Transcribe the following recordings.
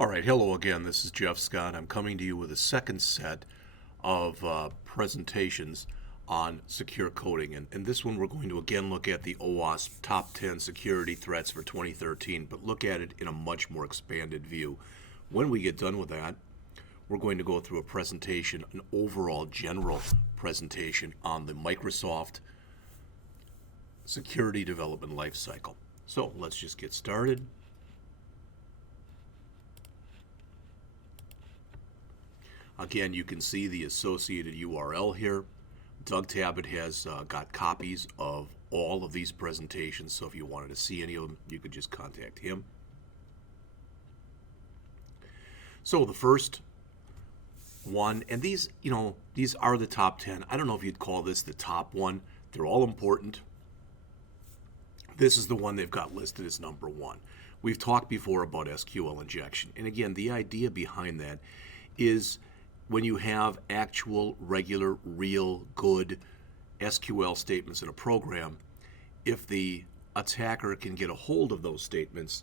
All right, hello again. This is Jeff Scott. I'm coming to you with a second set of presentations on secure coding. And this one we're going to again look at the OWASP Top 10 Security Threats for 2013, but look at it in a much more expanded view. When we get done with that, we're going to go through a presentation, an overall general presentation on the Microsoft security development lifecycle. So let's just get started. Again, you can see the associated URL here. Doug Tabbitt has got copies of all of these presentations, so if you wanted to see any of them, you could just contact him. So the first one, and these are the top 10. I don't know if you'd call this the top one. They're all important. This is the one they've got listed as number one. We've talked before about SQL injection, and again, the idea behind that is when you have actual, regular, real, good SQL statements in a program, if the attacker can get a hold of those statements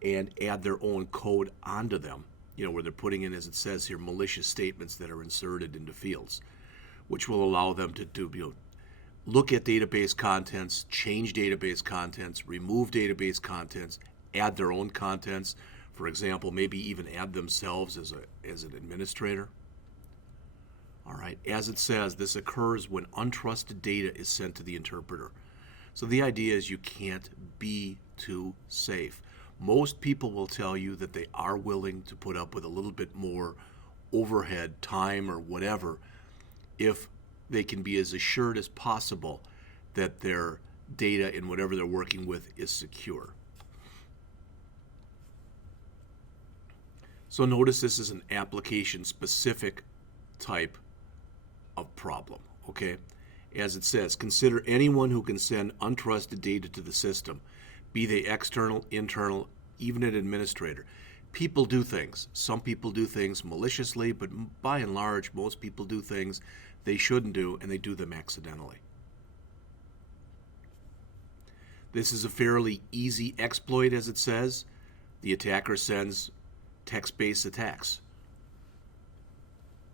and add their own code onto them, where they're putting in, as it says here, malicious statements that are inserted into fields, which will allow them to look at database contents, change database contents, remove database contents, add their own contents, for example, maybe even add themselves as an administrator. All right, as it says, this occurs when untrusted data is sent to the interpreter. So the idea is you can't be too safe. Most people will tell you that they are willing to put up with a little bit more overhead, time, or whatever, if they can be as assured as possible that their data in whatever they're working with is secure. So notice this is an application-specific type of problem, okay? As it says, consider anyone who can send untrusted data to the system, be they external, internal, even an administrator. People do things. Some people do things maliciously, but by and large, most people do things they shouldn't do, and they do them accidentally. This is a fairly easy exploit, as it says. The attacker sends text-based attacks,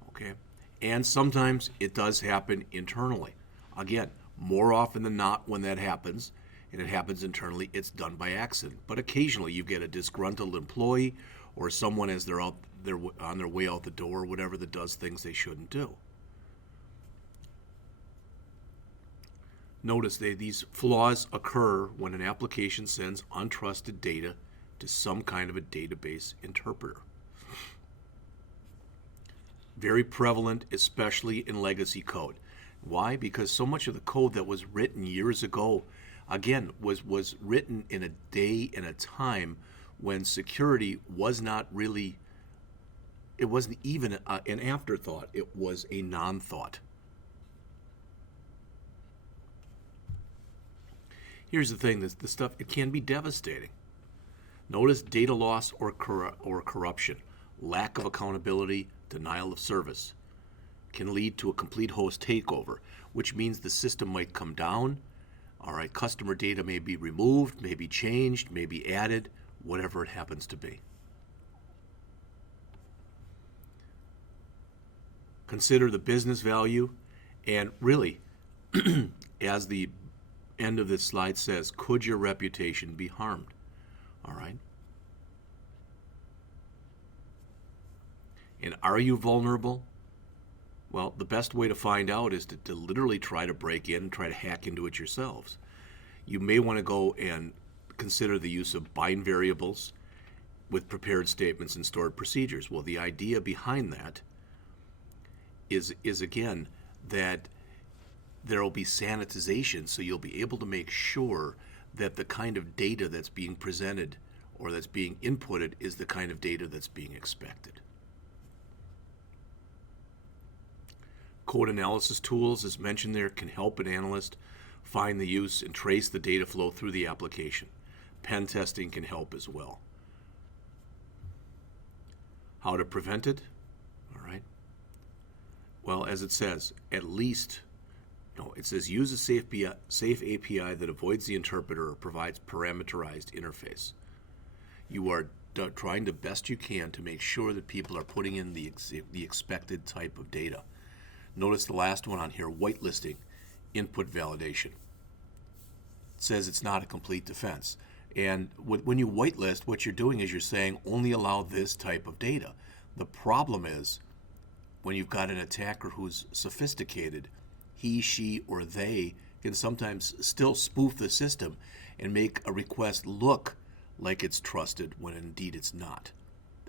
okay? And sometimes it does happen internally. Again, more often than not when that happens, and it happens internally, it's done by accident. But occasionally you get a disgruntled employee or someone as they're on their way out the door or whatever that does things they shouldn't do. Notice these flaws occur when an application sends untrusted data to some kind of a database interpreter. Very prevalent, especially in legacy code. Why? Because so much of the code that was written years ago, again, was written in a day and a time when security was not really, it wasn't even an afterthought, it was a non-thought. Here's the thing, this stuff, it can be devastating. Notice data loss or corruption, lack of accountability, denial of service can lead to a complete host takeover, which means the system might come down. All right, customer data may be removed, may be changed, may be added, whatever it happens to be. Consider the business value, and really, as the end of this slide says, could your reputation be harmed? All right. And are you vulnerable? Well, the best way to find out is to literally try to break in and try to hack into it yourselves. You may want to go and consider the use of bind variables with prepared statements and stored procedures. Well, the idea behind that is again, that there will be sanitization, so you'll be able to make sure that the kind of data that's being presented or that's being inputted is the kind of data that's being expected. Code analysis tools, as mentioned there, can help an analyst find the use and trace the data flow through the application. Pen testing can help as well. How to prevent it? All right. Well, as it says, at least, it says use a safe API that avoids the interpreter or provides parameterized interface. You are trying the best you can to make sure that people are putting in the expected type of data. Notice the last one on here, whitelisting input validation. It says it's not a complete defense. And when you whitelist, what you're doing is you're saying only allow this type of data. The problem is when you've got an attacker who's sophisticated, he, she, or they can sometimes still spoof the system and make a request look like it's trusted when indeed it's not.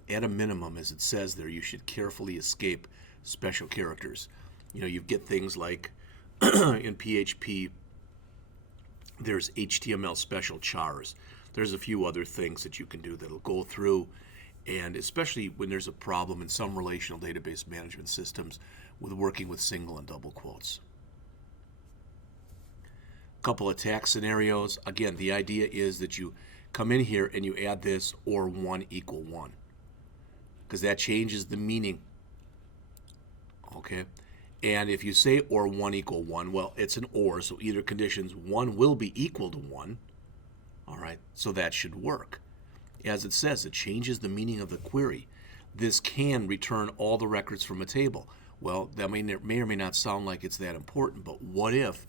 At a minimum, as it says there, you should carefully escape special characters. You get things like in PHP, there's HTML special chars. There's a few other things that you can do that'll go through, and especially when there's a problem in some relational database management systems with working with single and double quotes. Couple attack scenarios. Again, the idea is that you come in here and you add this or 1 equal 1, because that changes the meaning. Okay? And if you say or 1 equal 1, well, it's an or, so either conditions 1 will be equal to 1. All right, so that should work. As it says, it changes the meaning of the query. This can return all the records from a table. Well, that may or may not sound like it's that important, but what if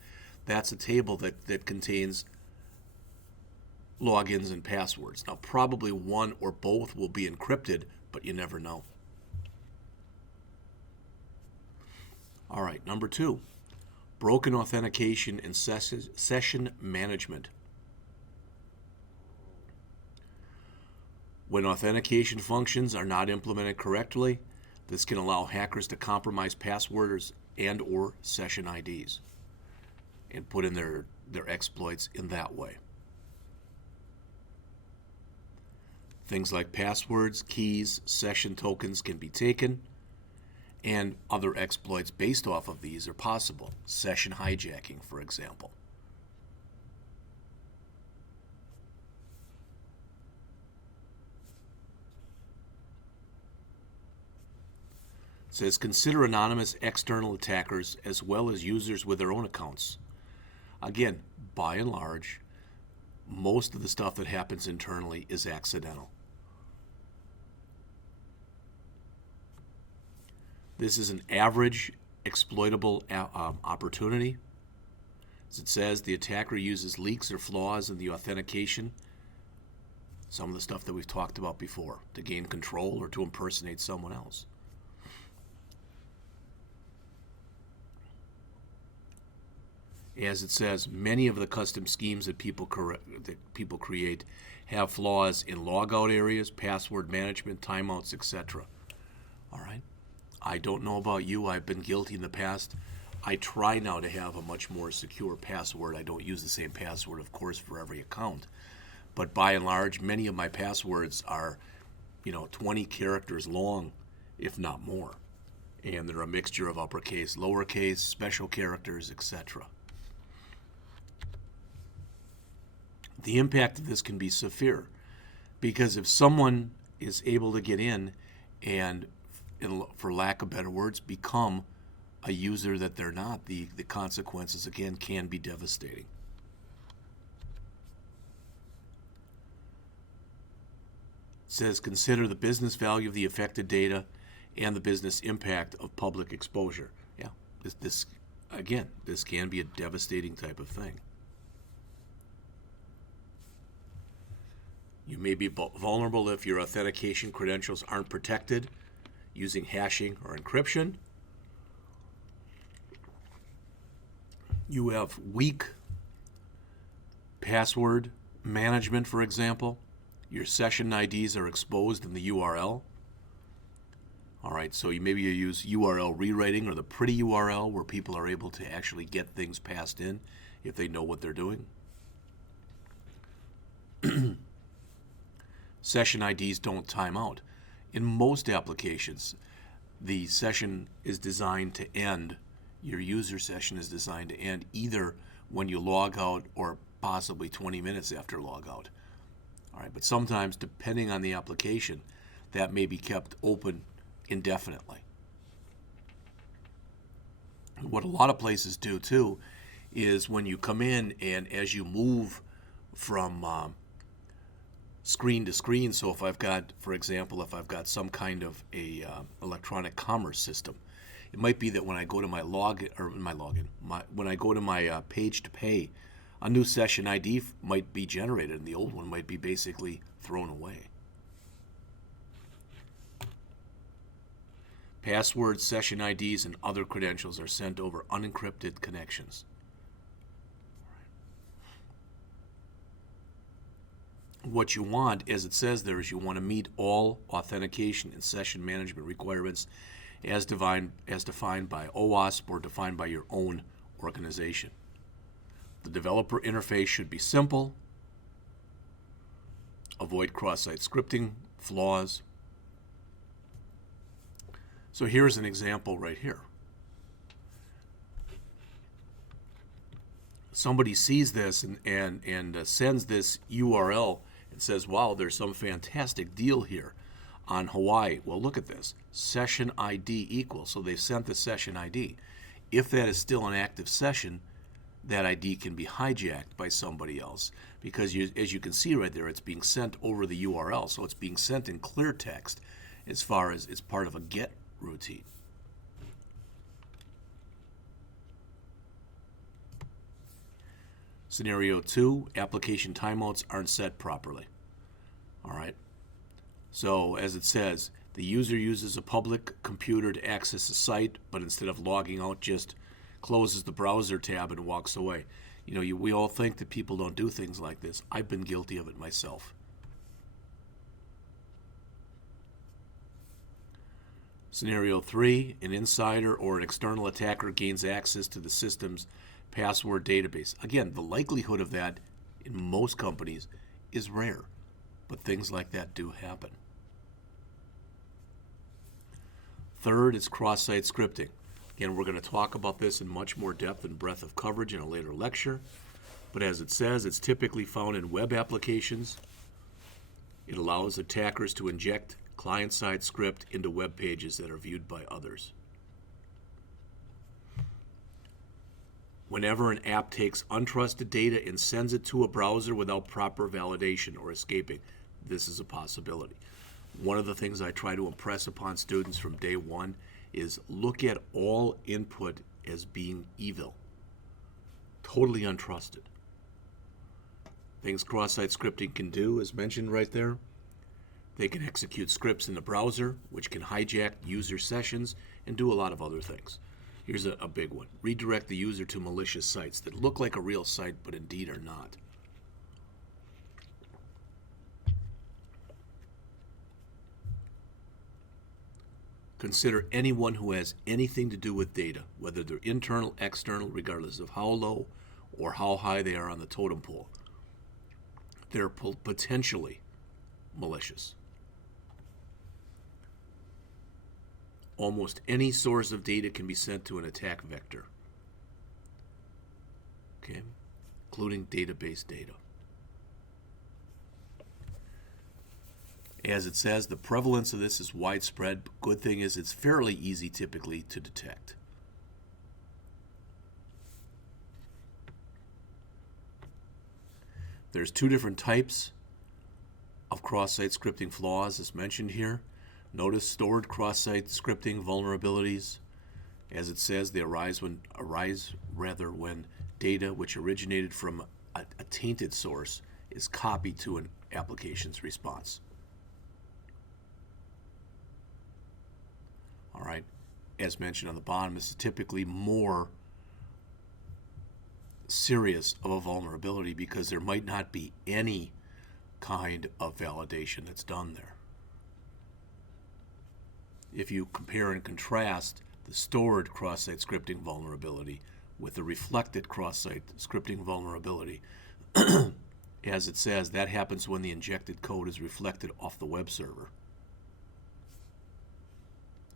that's a table that contains logins and passwords? Now, probably one or both will be encrypted, but you never know. All right, number 2, broken authentication and session management. When authentication functions are not implemented correctly, this can allow hackers to compromise passwords and or session IDs and put in their exploits in that way. Things like passwords, keys, session tokens can be taken, and other exploits based off of these are possible. Session hijacking, for example. It says consider anonymous external attackers as well as users with their own accounts. Again, by and large, most of the stuff that happens internally is accidental. This is an average exploitable opportunity. As it says, the attacker uses leaks or flaws in the authentication, some of the stuff that we've talked about before, to gain control or to impersonate someone else. As it says, many of the custom schemes that people create have flaws in logout areas, password management, timeouts, etc. All right? I don't know about you. I've been guilty in the past. I try now to have a much more secure password. I don't use the same password, of course, for every account. But by and large, many of my passwords are, 20 characters long, if not more. And they're a mixture of uppercase, lowercase, special characters, etc. The impact of this can be severe, because if someone is able to get in and, for lack of better words, become a user that they're not, the consequences, again, can be devastating. It says consider the business value of the affected data and the business impact of public exposure. Yeah, this can be a devastating type of thing. You may be vulnerable if your authentication credentials aren't protected using hashing or encryption. You have weak password management, for example. Your session IDs are exposed in the URL. All right, so maybe you use URL rewriting or the pretty URL where people are able to actually get things passed in if they know what they're doing. Session IDs don't time out. In most applications, the session is designed to end, your user session is designed to end either when you log out or possibly 20 minutes after logout. All right, but sometimes, depending on the application, that may be kept open indefinitely. What a lot of places do, too, is when you come in and as you move from screen to screen. So if I've got, for example, if I've got some kind of a electronic commerce system, it might be that when I go to when I go to my page to pay, a new session ID might be generated and the old one might be basically thrown away. Passwords, session IDs, and other credentials are sent over unencrypted connections. What you want, as it says there, is you want to meet all authentication and session management requirements as defined by OWASP or defined by your own organization. The developer interface should be simple. Avoid cross-site scripting flaws. So here's an example right here. Somebody sees this and sends this URL and says, wow, there's some fantastic deal here on Hawaii. Well, look at this. Session ID equals. So they've sent the session ID. If that is still an active session, that ID can be hijacked by somebody else because, as you can see right there, it's being sent over the URL. So it's being sent in clear text as far as it's part of a GET routine. Scenario 2, application timeouts aren't set properly. All right. So as it says, the user uses a public computer to access a site, but instead of logging out, just closes the browser tab and walks away. You know, we all think that people don't do things like this. I've been guilty of it myself. Scenario 3, an insider or an external attacker gains access to the system's password database. Again, the likelihood of that in most companies is rare, but things like that do happen. Third is cross-site scripting. Again, we're going to talk about this in much more depth and breadth of coverage in a later lecture, but as it says, it's typically found in web applications. It allows attackers to inject client-side script into web pages that are viewed by others. Whenever an app takes untrusted data and sends it to a browser without proper validation or escaping, this is a possibility. One of the things I try to impress upon students from day one is look at all input as being evil, totally untrusted. Things cross-site scripting can do, as mentioned right there, they can execute scripts in the browser, which can hijack user sessions and do a lot of other things. Here's a big one. Redirect the user to malicious sites that look like a real site but indeed are not. Consider anyone who has anything to do with data, whether they're internal, external, regardless of how low or how high they are on the totem pole. They're potentially malicious. Almost any source of data can be sent to an attack vector, okay, including database data. As it says, the prevalence of this is widespread. Good thing is it's fairly easy typically to detect. There's two different types of cross-site scripting flaws as mentioned here. Notice stored cross-site scripting vulnerabilities. As it says, they arise when data which originated from a tainted source is copied to an application's response. All right, as mentioned on the bottom, this is typically more serious of a vulnerability because there might not be any kind of validation that's done there. If you compare and contrast the stored cross-site scripting vulnerability with the reflected cross-site scripting vulnerability, as it says, that happens when the injected code is reflected off the web server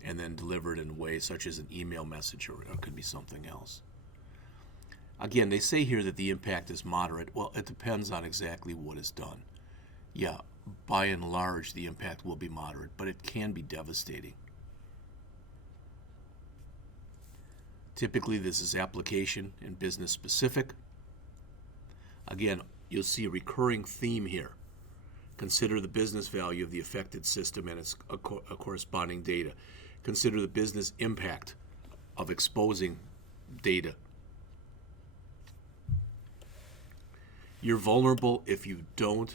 and then delivered in a way such as an email message, or it could be something else. Again, they say here that the impact is moderate. Well, it depends on exactly what is done. Yeah, by and large, the impact will be moderate, but it can be devastating. Typically, this is application and business specific. Again, you'll see a recurring theme here. Consider the business value of the affected system and its corresponding data. Consider the business impact of exposing data. You're vulnerable if you don't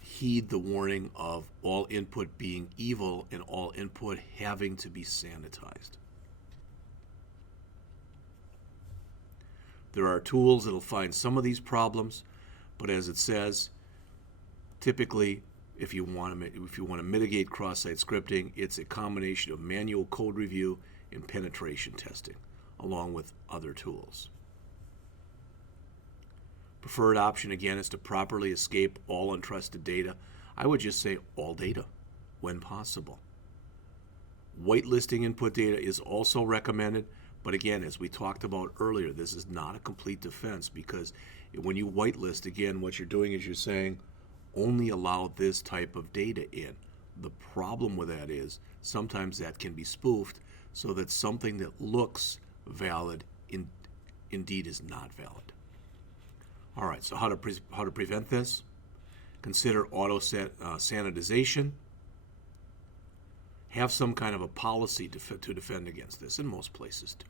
heed the warning of all input being evil and all input having to be sanitized. There are tools that'll find some of these problems, but as it says, typically, if you want to mitigate cross-site scripting, it's a combination of manual code review and penetration testing, along with other tools. Preferred option, again, is to properly escape all untrusted data. I would just say all data, when possible. Whitelisting input data is also recommended, but again, as we talked about earlier, this is not a complete defense, because when you whitelist, again, what you're doing is you're saying, only allow this type of data in. The problem with that is sometimes that can be spoofed so that something that looks valid indeed is not valid. All right, so how to prevent this? Consider auto sanitization. Have some kind of a policy to defend against this, and most places do.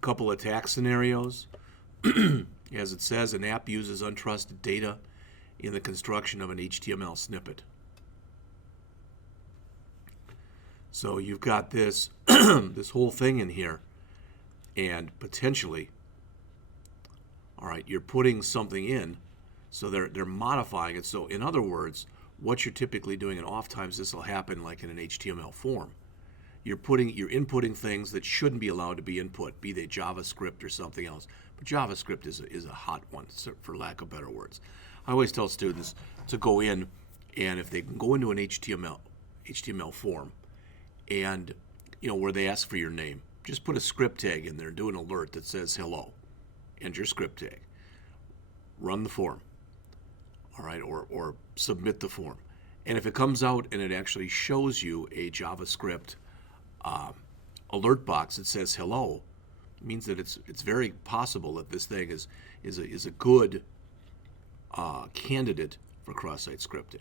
Couple attack scenarios. As it says, an app uses untrusted data in the construction of an HTML snippet. So you've got this this whole thing in here, and potentially, all right, you're putting something in, so they're modifying it. So in other words, what you're typically doing, and oftentimes this will happen like in an HTML form, you're inputting things that shouldn't be allowed to be input, be they JavaScript or something else. But JavaScript is a hot one, for lack of better words. I always tell students to go in, and if they can go into an HTML form, and where they ask for your name, just put a script tag in there, do an alert that says hello, enter your script tag, run the form, all right, or submit the form. And if it comes out and it actually shows you a JavaScript alert box that says hello, it means that it's very possible that this thing is a good candidate for cross-site scripting.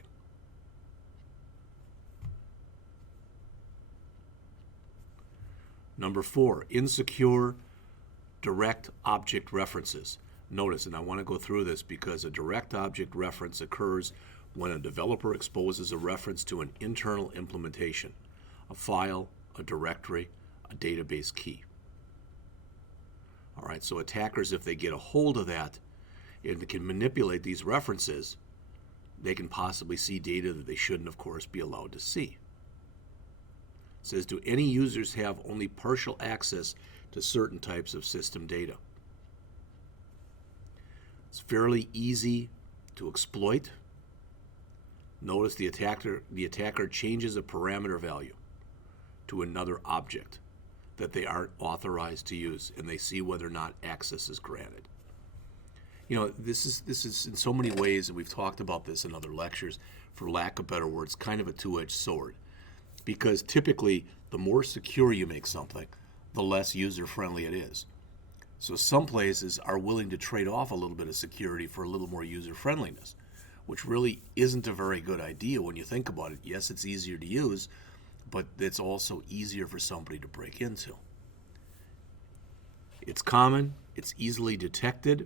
Number 4, insecure direct object references. Notice, and I want to go through this because a direct object reference occurs when a developer exposes a reference to an internal implementation, a file, a directory, a database key. All right, so attackers, if they get a hold of that and they can manipulate these references, they can possibly see data that they shouldn't, of course, be allowed to see. It says, do any users have only partial access to certain types of system data? It's fairly easy to exploit. Notice the attacker changes a parameter value to another object that they aren't authorized to use, and they see whether or not access is granted. This is in so many ways, and we've talked about this in other lectures, for lack of better words, kind of a two-edged sword. Because typically, the more secure you make something, the less user-friendly it is. So some places are willing to trade off a little bit of security for a little more user-friendliness, which really isn't a very good idea when you think about it. Yes, it's easier to use, but it's also easier for somebody to break into. It's common, it's easily detected.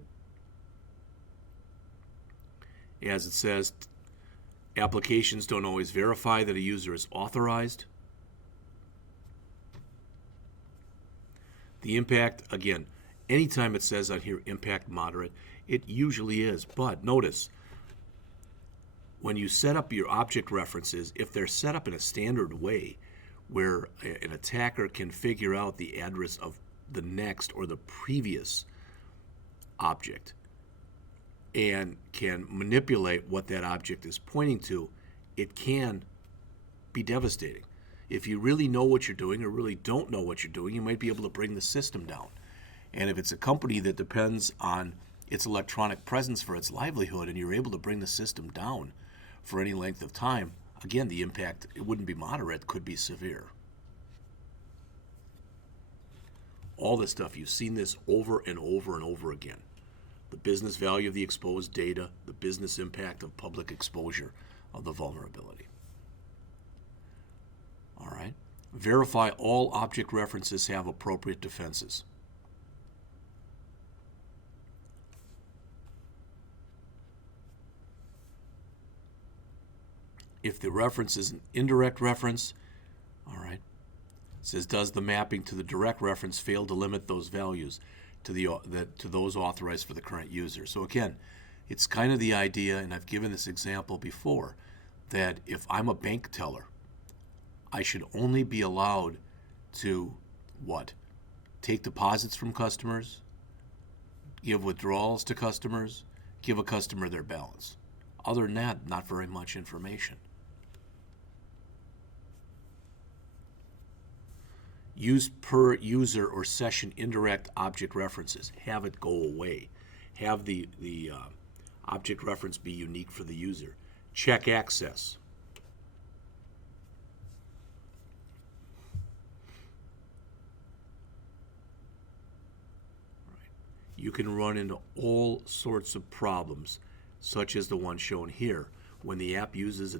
As it says, applications don't always verify that a user is authorized. The impact, again, anytime it says on here impact moderate, it usually is. But notice, when you set up your object references, if they're set up in a standard way where an attacker can figure out the address of the next or the previous object and can manipulate what that object is pointing to, it can be devastating. If you really know what you're doing or really don't know what you're doing, you might be able to bring the system down. And if it's a company that depends on its electronic presence for its livelihood and you're able to bring the system down for any length of time, again, the impact, it wouldn't be moderate, it could be severe. All this stuff, you've seen this over and over and over again. the business value of the exposed data, the business impact of public exposure of the vulnerability. All right. Verify all object references have appropriate defenses. If the reference is an indirect reference, all right, it says, does the mapping to the direct reference fail to limit those values to those authorized for the current user? So again, it's kind of the idea, and I've given this example before, that if I'm a bank teller, I should only be allowed to, what? Take deposits from customers, give withdrawals to customers, give a customer their balance. Other than that, not very much information. Use per user or session indirect object references. Have it go away. Have the object reference be unique for the user. Check access. You can run into all sorts of problems, such as the one shown here, when the app uses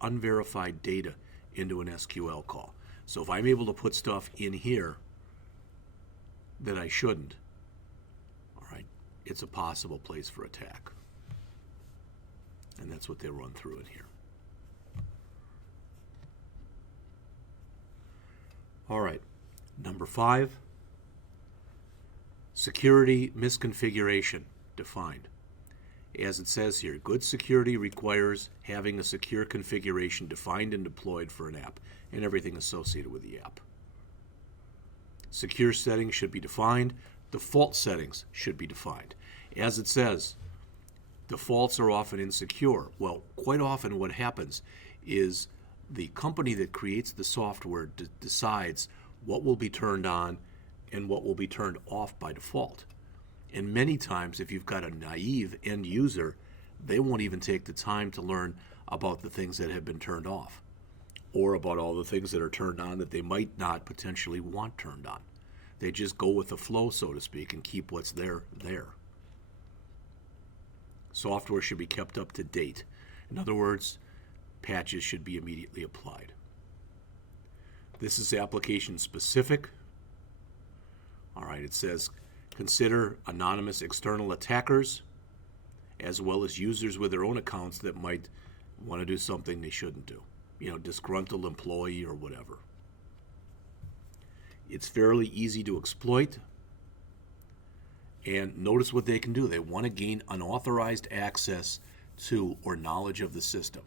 unverified data into an SQL call. So if I'm able to put stuff in here that I shouldn't, all right, it's a possible place for attack. And that's what they run through in here. All right, number 5, security misconfiguration defined. As it says here, good security requires having a secure configuration defined and deployed for an app and everything associated with the app. Secure settings should be defined. Default settings should be defined. As it says, defaults are often insecure. Well, quite often what happens is the company that creates the software decides what will be turned on and what will be turned off by default. And many times, if you've got a naive end user, they won't even take the time to learn about the things that have been turned off, or about all the things that are turned on that they might not potentially want turned on. They just go with the flow, so to speak, and keep what's there. Software should be kept up to date. In other words, patches should be immediately applied. This is application specific. All right, it says, consider anonymous external attackers, as well as users with their own accounts that might want to do something they shouldn't do. Disgruntled employee or whatever. It's fairly easy to exploit. And notice what they can do. They want to gain unauthorized access to or knowledge of the system.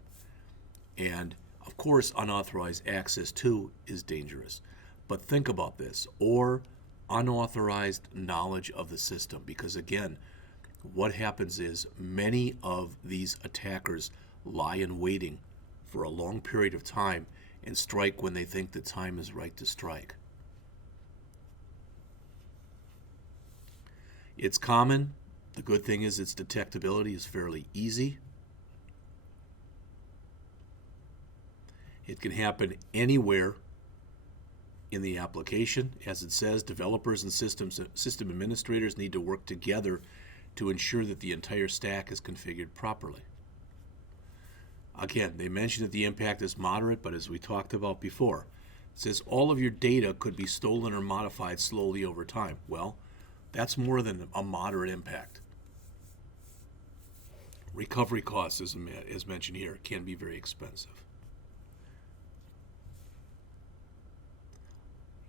And of course, unauthorized access to is dangerous. But think about this, or unauthorized knowledge of the system, because again, what happens is many of these attackers lie in waiting for a long period of time and strike when they think the time is right to strike. It's common. The good thing is its detectability is fairly easy. It can happen anywhere in the application. As it says, developers and system administrators need to work together to ensure that the entire stack is configured properly. Again, they mention that the impact is moderate, but as we talked about before, it says all of your data could be stolen or modified slowly over time. Well, that's more than a moderate impact. Recovery costs, as mentioned here, can be very expensive.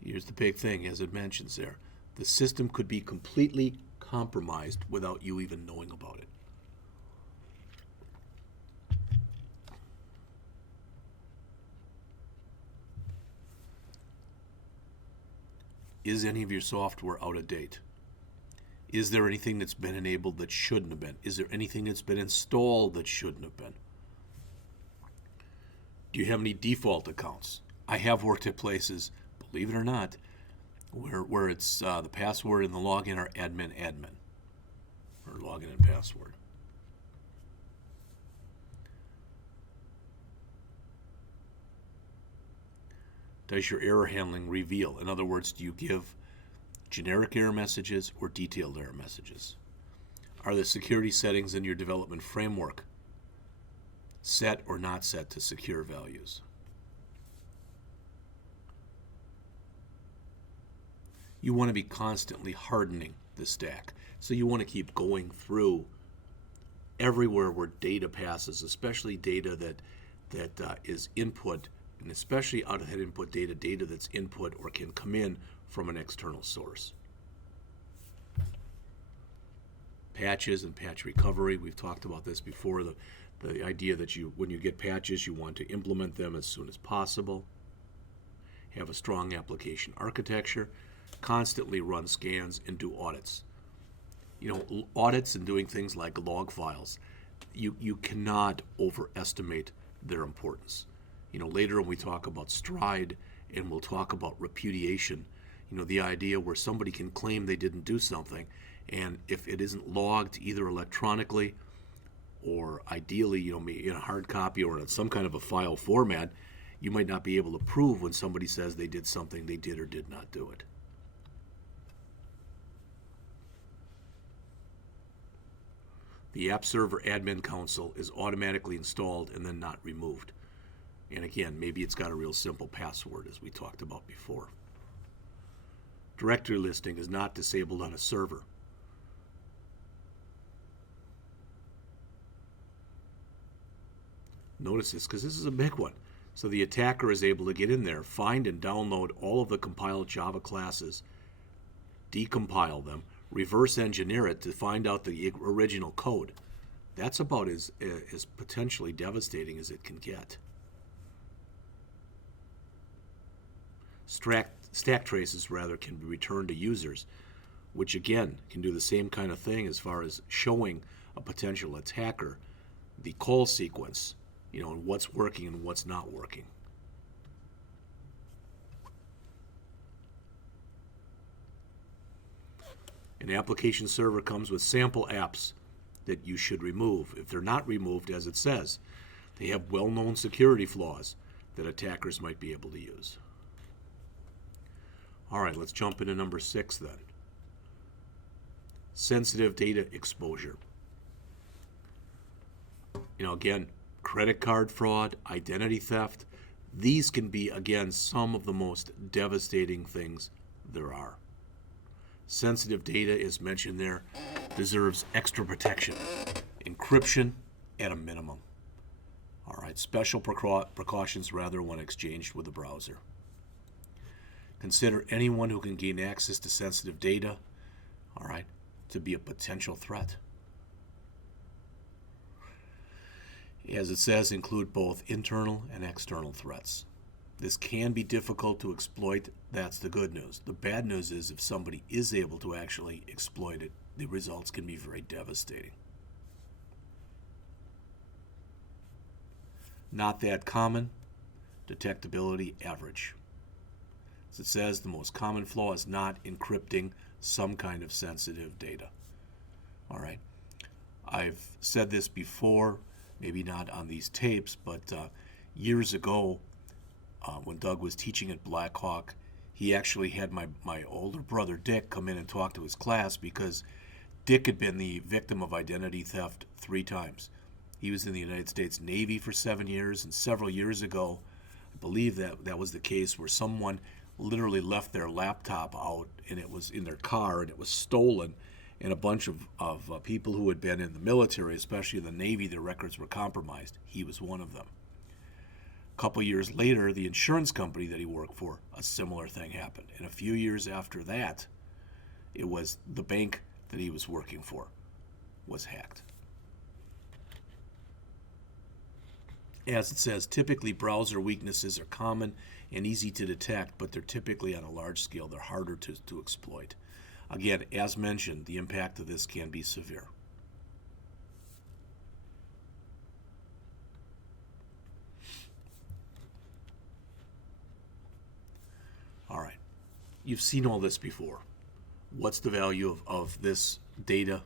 Here's the big thing, as it mentions there. The system could be completely compromised without you even knowing about it. Is any of your software out of date? Is there anything that's been enabled that shouldn't have been? Is there anything that's been installed that shouldn't have been? Do you have any default accounts? I have worked at places, believe it or not, where it's the password and the login are admin, or login and password. Does your error handling reveal? In other words, do you give generic error messages or detailed error messages? Are the security settings in your development framework set or not set to secure values? You want to be constantly hardening the stack. So you want to keep going through everywhere where data passes, especially data that is input, and especially out of that input data, data that's input or can come in from an external source. Patches and patch recovery, we've talked about this before, the idea that when you get patches, you want to implement them as soon as possible. Have a strong application architecture, constantly run scans and do audits. Audits and doing things like log files, you cannot overestimate their importance. Later when we talk about stride and we'll talk about repudiation, the idea where somebody can claim they didn't do something, and if it isn't logged either electronically or ideally, in a hard copy or in some kind of a file format, you might not be able to prove when somebody says they did something they did or did not do it. The App Server Admin Console is automatically installed and then not removed. And again, maybe it's got a real simple password, as we talked about before. Directory listing is not disabled on a server. Notice this, because this is a big one. So the attacker is able to get in there, find and download all of the compiled Java classes, decompile them, reverse engineer it to find out the original code. That's about as potentially devastating as it can get. Stack traces, can be returned to users, which again can do the same kind of thing as far as showing a potential attacker the call sequence, and what's working and what's not working. An application server comes with sample apps that you should remove. If they're not removed, as it says, they have well-known security flaws that attackers might be able to use. All right, let's jump into number 6 then. Sensitive data exposure. Again, credit card fraud, identity theft, these can be, again, some of the most devastating things there are. Sensitive data, is mentioned there, deserves extra protection. Encryption at a minimum. All right, special precautions when exchanged with the browser. Consider anyone who can gain access to sensitive data, all right, to be a potential threat. As it says, include both internal and external threats. This can be difficult to exploit. That's the good news. The bad news is if somebody is able to actually exploit it, the results can be very devastating. Not that common. Detectability average. As it says, the most common flaw is not encrypting some kind of sensitive data. All right. I've said this before, maybe not on these tapes, but years ago, when Doug was teaching at Blackhawk, he actually had my older brother Dick come in and talk to his class because Dick had been the victim of identity theft 3 times. He was in the United States Navy for 7 years, and several years ago, I believe that was the case where someone literally left their laptop out, and it was in their car, and it was stolen, and a bunch of people who had been in the military, especially the Navy, their records were compromised. He was one of them. A couple years later, the insurance company that he worked for, a similar thing happened. And a few years after that, it was the bank that he was working for was hacked. As it says, typically browser weaknesses are common and easy to detect, but they're typically on a large scale. They're harder to exploit. Again, as mentioned, the impact of this can be severe. All right, you've seen all this before. What's the value of this data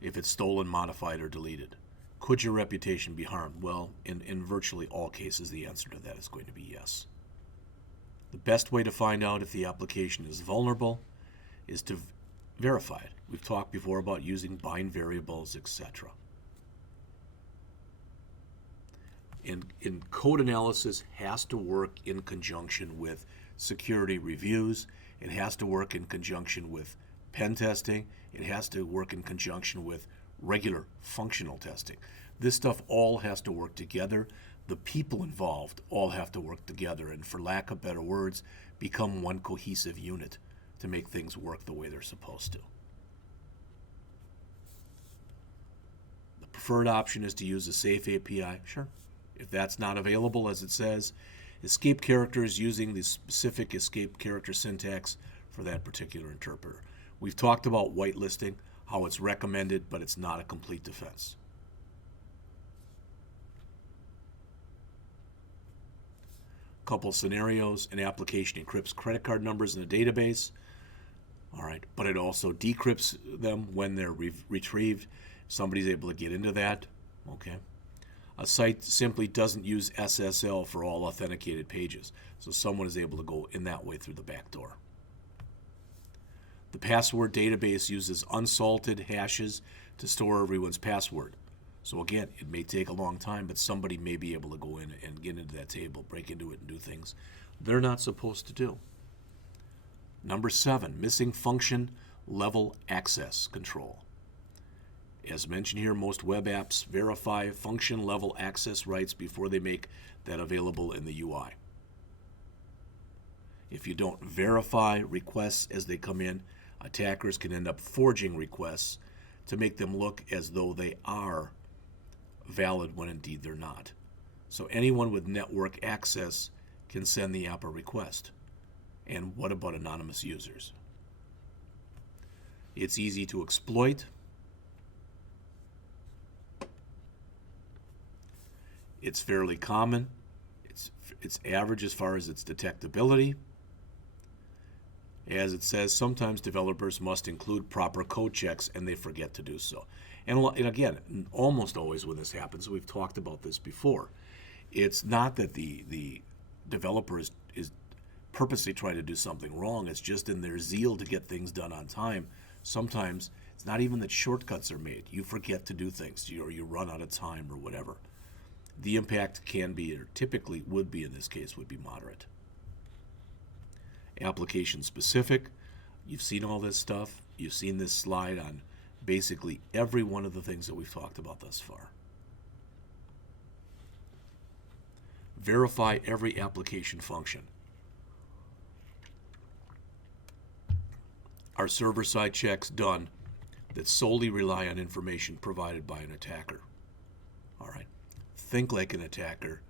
if it's stolen, modified, or deleted? Could your reputation be harmed? Well, in virtually all cases, the answer to that is going to be yes. The best way to find out if the application is vulnerable is to verified. We've talked before about using bind variables, etc. And code analysis has to work in conjunction with security reviews. It has to work in conjunction with pen testing. It has to work in conjunction with regular functional testing. This stuff all has to work together. The people involved all have to work together and, for lack of better words, become one cohesive unit to make things work the way they're supposed to. The preferred option is to use a safe API. Sure. If that's not available, as it says, escape characters using the specific escape character syntax for that particular interpreter. We've talked about whitelisting, how it's recommended, but it's not a complete defense. Couple scenarios: an application encrypts credit card numbers in a database, all right, but it also decrypts them when they're retrieved. Somebody's able to get into that, okay. A site simply doesn't use SSL for all authenticated pages, so someone is able to go in that way through the back door. The password database uses unsalted hashes to store everyone's password. So again, it may take a long time, but somebody may be able to go in and get into that table, break into it, and do things they're not supposed to do. Number 7, missing function level access control. As mentioned here, most web apps verify function level access rights before they make that available in the UI. If you don't verify requests as they come in, attackers can end up forging requests to make them look as though they are valid when indeed they're not. So anyone with network access can send the app a request. And what about anonymous users? It's easy to exploit. It's fairly common. It's average as far as its detectability. As it says, sometimes developers must include proper code checks and they forget to do so. And again, almost always when this happens, we've talked about this before, it's not that the developer is purposely trying to do something wrong. It's just in their zeal to get things done on time. Sometimes it's not even that shortcuts are made. You forget to do things, or you run out of time or whatever. The impact can be, or typically would be in this case, would be moderate. Application specific. You've seen all this stuff. You've seen this slide on basically every one of the things that we've talked about thus far. Verify every application function. Are server-side checks done that solely rely on information provided by an attacker? All right. Think like an attacker,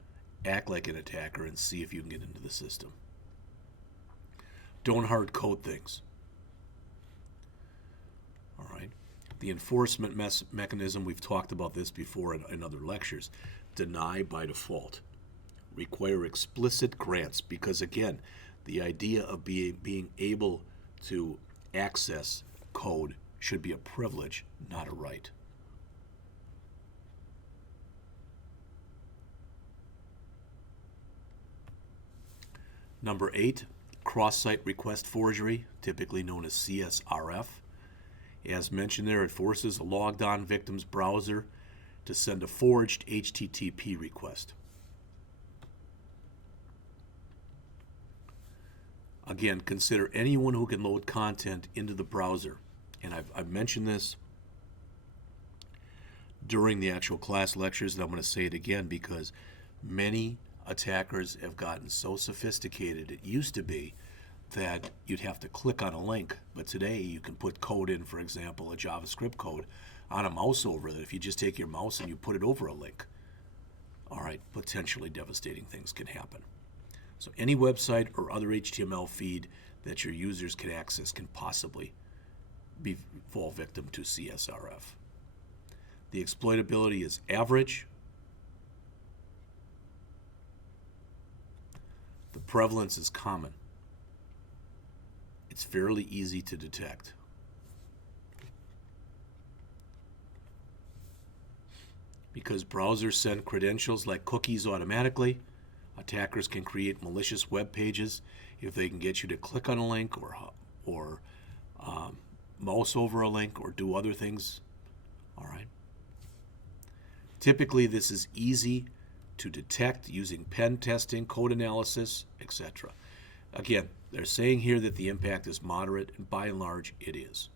act like an attacker, and see if you can get into the system. Don't hard code things. All right. The enforcement mechanism, we've talked about this before in other lectures. Deny by default. Require explicit grants, because again, the idea of being able to access code should be a privilege, not a right. Number 8, cross-site request forgery, typically known as CSRF. As mentioned there, it forces a logged-on victim's browser to send a forged HTTP request. Again, consider anyone who can load content into the browser. And I've mentioned this during the actual class lectures, and I'm going to say it again because many attackers have gotten so sophisticated. It used to be that you'd have to click on a link, but today you can put code in, for example, a JavaScript code on a mouse over that if you just take your mouse and you put it over a link, all right, potentially devastating things can happen. So any website or other HTML feed that your users can access can possibly fall victim to CSRF. The exploitability is average. The prevalence is common. It's fairly easy to detect. Because browsers send credentials like cookies automatically, attackers can create malicious web pages if they can get you to click on a link or mouse over a link or do other things. All right. Typically, this is easy to detect using pen testing, code analysis, etc. Again, they're saying here that the impact is moderate, and by and large, it is.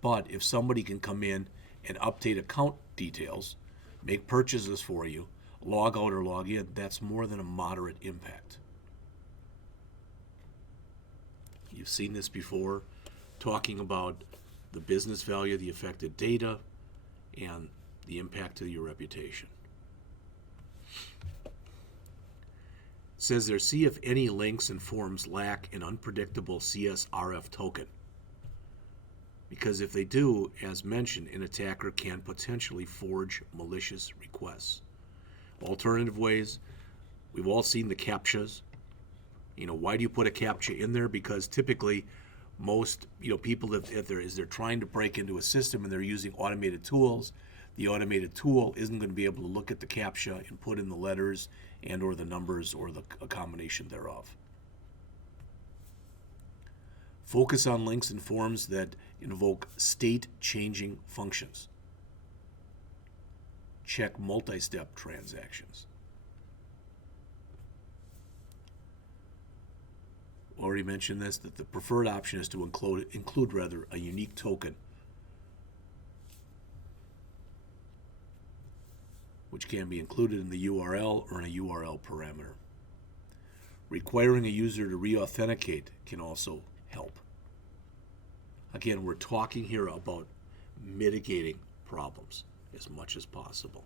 But if somebody can come in and update account details, make purchases for you, log out or log in, that's more than a moderate impact. You've seen this before, talking about the business value of the affected data and the impact to your reputation. It says there, see if any links and forms lack an unpredictable CSRF token. Because if they do, as mentioned, an attacker can potentially forge malicious requests. Alternative ways, we've all seen the CAPTCHAs. Why do you put a CAPTCHA in there? Because typically most people, if they're trying to break into a system and they're using automated tools, the automated tool isn't going to be able to look at the CAPTCHA and put in the letters and or the numbers or a combination thereof. Focus on links and forms that invoke state-changing functions. Check multi-step transactions. Already mentioned this, that the preferred option is to include a unique token, which can be included in the URL or in a URL parameter. Requiring a user to re-authenticate can also help. Again, we're talking here about mitigating problems as much as possible.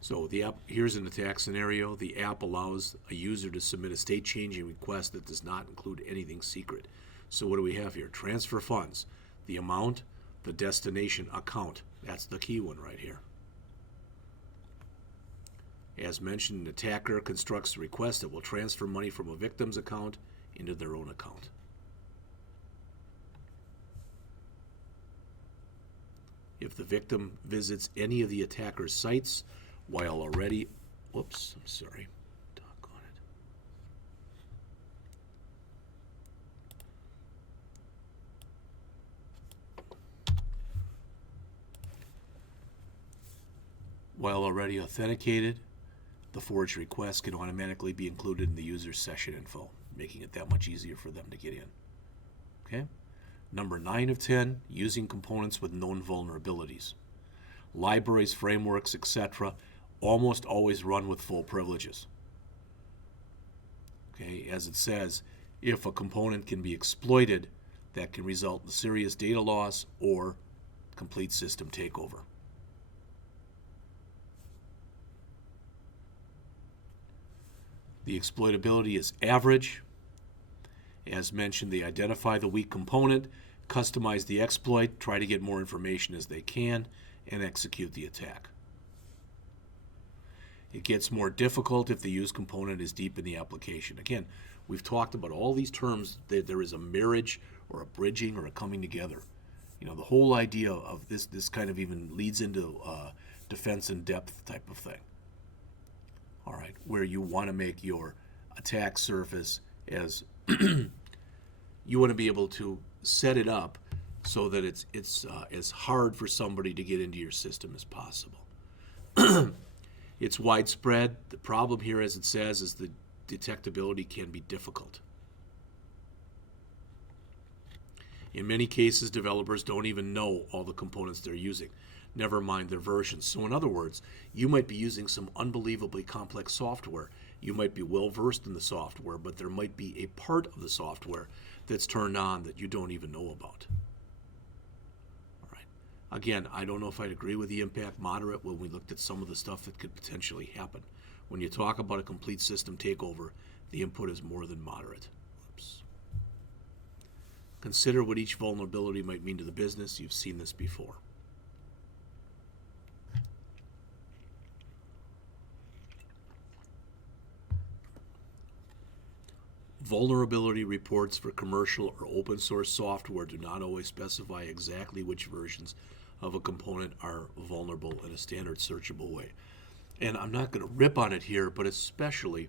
So here's an attack scenario. The app allows a user to submit a state-changing request that does not include anything secret. So what do we have here? Transfer funds, the amount, the destination account. That's the key one right here. As mentioned, an attacker constructs a request that will transfer money from a victim's account into their own account. If the victim visits any of the attacker's sites while already, while already authenticated, the forged request can automatically be included in the user's session info, making it that much easier for them to get in. Okay? Number 9 of 10, using components with known vulnerabilities. Libraries, frameworks, etc. almost always run with full privileges. Okay, as it says, if a component can be exploited, that can result in serious data loss or complete system takeover. The exploitability is average. As mentioned, they identify the weak component, customize the exploit, try to get more information as they can, and execute the attack. It gets more difficult if the used component is deep in the application. Again, we've talked about all these terms, that there is a marriage or a bridging or a coming together. The whole idea of this kind of even leads into defense in depth type of thing. All right, where you want to make your attack surface as you want to be able to set it up so that it's as hard for somebody to get into your system as possible. It's widespread. The problem here, as it says, is the detectability can be difficult. In many cases, developers don't even know all the components they're using, never mind their versions. So in other words, you might be using some unbelievably complex software. You might be well versed in the software, but there might be a part of the software that's turned on that you don't even know about. All right. Again, I don't know if I'd agree with the impact moderate when we looked at some of the stuff that could potentially happen. When you talk about a complete system takeover, the input is more than moderate. Oops. Consider what each vulnerability might mean to the business. You've seen this before. Vulnerability reports for commercial or open source software do not always specify exactly which versions of a component are vulnerable in a standard searchable way. And I'm not going to rip on it here, but especially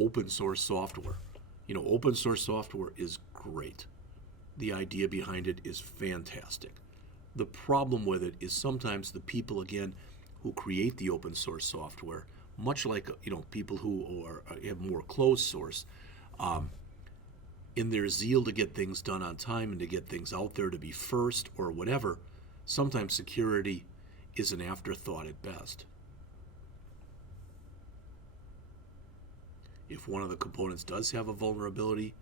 open source software. Open source software is great. The idea behind it is fantastic. The problem with it is sometimes the people, again, who create the open source software, much like people who have more closed source, in their zeal to get things done on time and to get things out there to be first or whatever, sometimes security is an afterthought at best. If one of the components does have a vulnerability,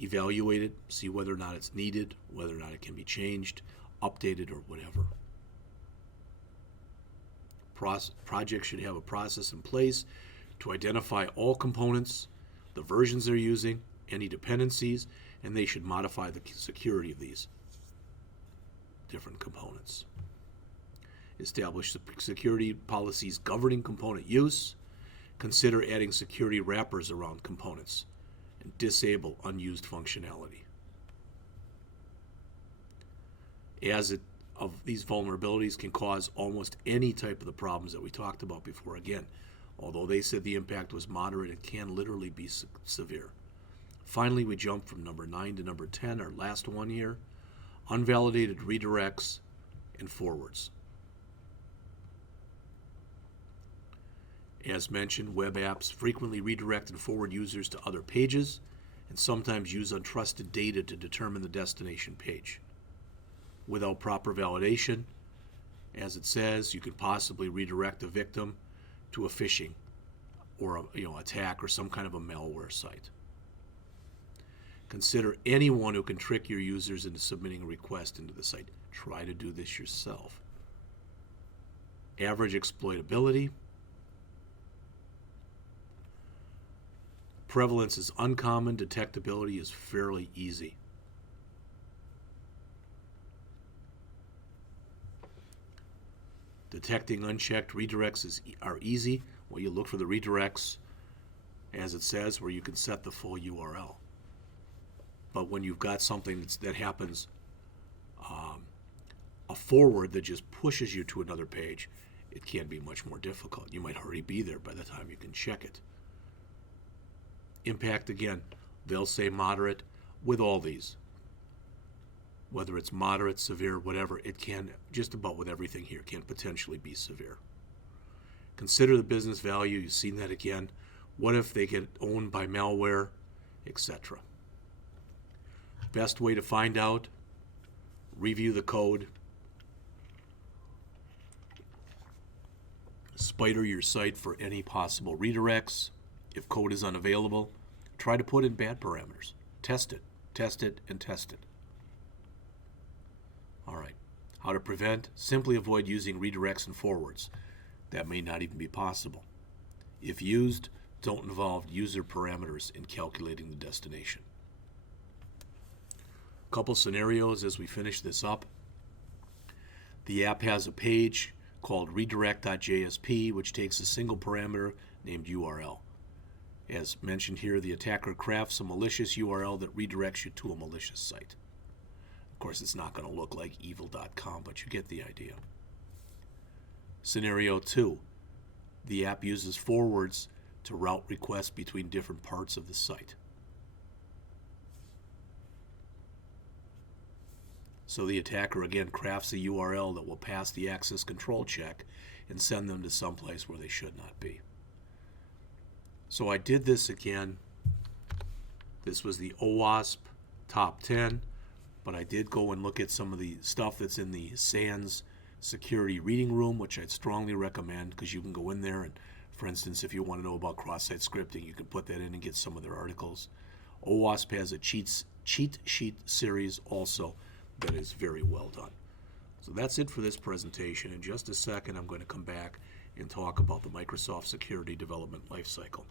evaluate it, see whether or not it's needed, whether or not it can be changed, updated, or whatever. Projects should have a process in place to identify all components, the versions they're using, any dependencies, and they should modify the security of these different components. Establish security policies governing component use. Consider adding security wrappers around components and disable unused functionality. Of these vulnerabilities can cause almost any type of the problems that we talked about before. Again, although they said the impact was moderate, it can literally be severe. Finally, we jump from number 9 to number 10, our last one here, unvalidated redirects and forwards. As mentioned, web apps frequently redirect and forward users to other pages and sometimes use untrusted data to determine the destination page. Without proper validation, as it says, you could possibly redirect a victim to a phishing or attack or some kind of a malware site. Consider anyone who can trick your users into submitting a request into the site. Try to do this yourself. Average exploitability. Prevalence is uncommon. Detectability is fairly easy. Detecting unchecked redirects are easy. Well, you look for the redirects, as it says, where you can set the full URL. But when you've got something that happens, a forward that just pushes you to another page, it can be much more difficult. You might already be there by the time you can check it. Impact, again, they'll say moderate with all these. Whether it's moderate, severe, whatever, it can, just about with everything here, can potentially be severe. Consider the business value. You've seen that again. What if they get owned by malware, etc.? Best way to find out, review the code. Spider your site for any possible redirects. If code is unavailable, try to put in bad parameters. Test it, and test it. All right. How to prevent? Simply avoid using redirects and forwards. That may not even be possible. If used, don't involve user parameters in calculating the destination. A couple scenarios as we finish this up. The app has a page called redirect.jsp, which takes a single parameter named URL. As mentioned here, the attacker crafts a malicious URL that redirects you to a malicious site. Of course, it's not going to look like evil.com, but you get the idea. Scenario 2. The app uses forwards to route requests between different parts of the site. So the attacker, again, crafts a URL that will pass the access control check and send them to someplace where they should not be. So I did this again. This was the OWASP top 10, but I did go and look at some of the stuff that's in the SANS security reading room, which I'd strongly recommend because you can go in there and, for instance, if you want to know about cross-site scripting, you can put that in and get some of their articles. OWASP has a cheat sheet series also that is very well done. So that's it for this presentation. In just a second, I'm going to come back and talk about the Microsoft Security Development Lifecycle.